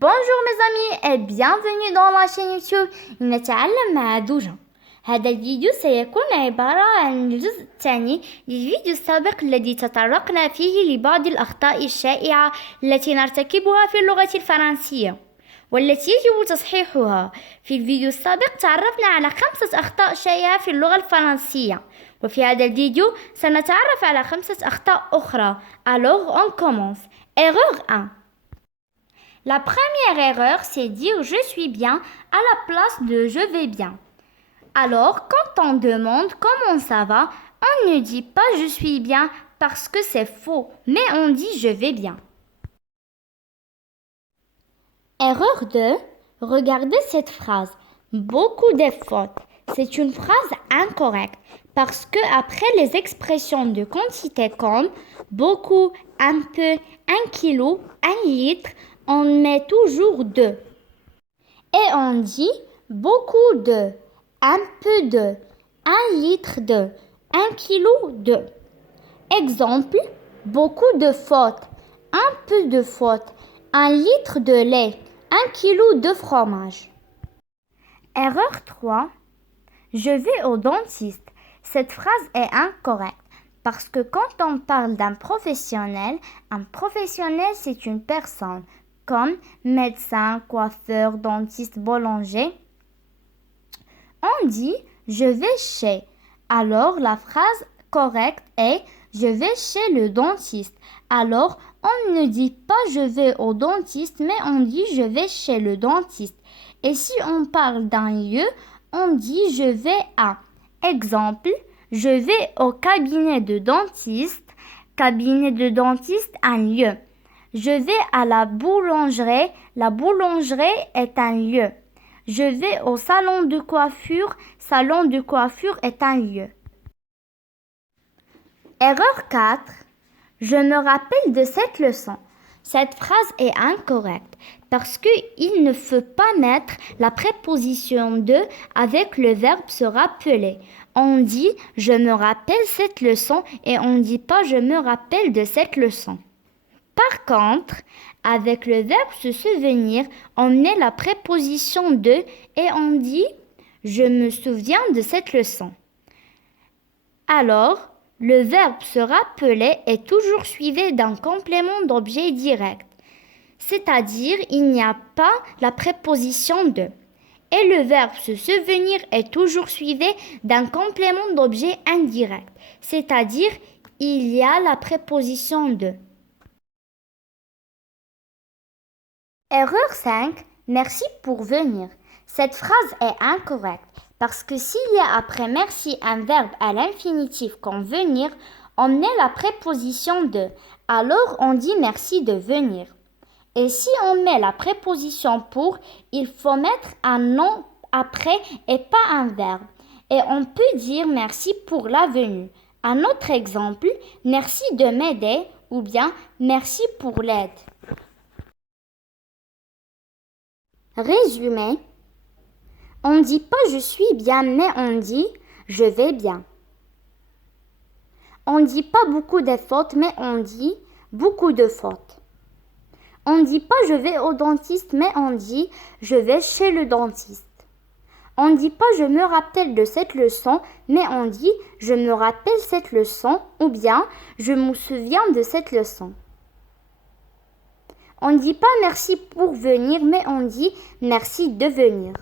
Bonjour mes amis et bienvenue dans la chaîne يوتيوب نتعلم مع دوجة. هذا الفيديو سيكون عبارة عن الجزء الثاني للفيديو السابق الذي تطرقنا فيه لبعض الأخطاء الشائعة التي نرتكبها في اللغة الفرنسية والتي يجب تصحيحها. في الفيديو السابق تعرفنا على 5 أخطاء شائعة في اللغة الفرنسية، وفي هذا الفيديو سنتعرف على 5 أخطاء أخرى. Alors on commence. Erreur 1. La première erreur, c'est dire je suis bien à la place de je vais bien. Alors, quand on demande comment ça va, on ne dit pas je suis bien parce que c'est faux, mais on dit je vais bien. Erreur 2. Regardez cette phrase. Beaucoup de fautes. C'est une phrase incorrecte parce que après les expressions de quantité comme beaucoup, un peu, 1 kilo, 1 litre, on met toujours de. Et on dit beaucoup de, un peu de, 1 litre de, 1 kilo de. Exemple, beaucoup de fautes, un peu de fautes, 1 litre de lait, 1 kilo de fromage. Erreur 3. Je vais au dentiste. Cette phrase est incorrecte parce que quand on parle d'un professionnel, un professionnel c'est une personne comme médecin, coiffeur, dentiste, boulanger. On dit je vais chez. Alors la phrase correcte est je vais chez le dentiste. Alors on ne dit pas je vais au dentiste, mais on dit je vais chez le dentiste. Et si on parle d'un lieu, on dit je vais à. Exemple, je vais au cabinet de dentiste. Cabinet de dentiste, un lieu. Je vais à la boulangerie. La boulangerie est un lieu. Je vais au salon de coiffure. Salon de coiffure est un lieu. Erreur 4. Je me rappelle de cette leçon. Cette phrase est incorrecte parce qu'il ne faut pas mettre la préposition de avec le verbe se rappeler. On dit je me rappelle cette leçon et on ne dit pas je me rappelle de cette leçon. Par contre, avec le verbe se souvenir, on met la préposition de et on dit je me souviens de cette leçon. Alors, le verbe se rappeler est toujours suivi d'un complément d'objet direct, c'est-à-dire il n'y a pas la préposition de. Et le verbe se souvenir est toujours suivi d'un complément d'objet indirect, c'est-à-dire il y a la préposition de. Erreur 5. Merci pour venir. Cette phrase est incorrecte parce que s'il y a après merci un verbe à l'infinitif comme venir, on met la préposition de. Alors on dit merci de venir. Et si on met la préposition pour, il faut mettre un nom après et pas un verbe. Et on peut dire merci pour la venue. Un autre exemple, merci de m'aider ou bien merci pour l'aide. Résumé. On ne dit pas je suis bien, mais on dit je vais bien. On ne dit pas beaucoup de fautes, mais on dit beaucoup de fautes. On ne dit pas je vais au dentiste, mais on dit je vais chez le dentiste. On ne dit pas je me rappelle de cette leçon, mais on dit je me rappelle cette leçon ou bien je me souviens de cette leçon. On ne dit pas merci pour venir, mais on dit merci de venir.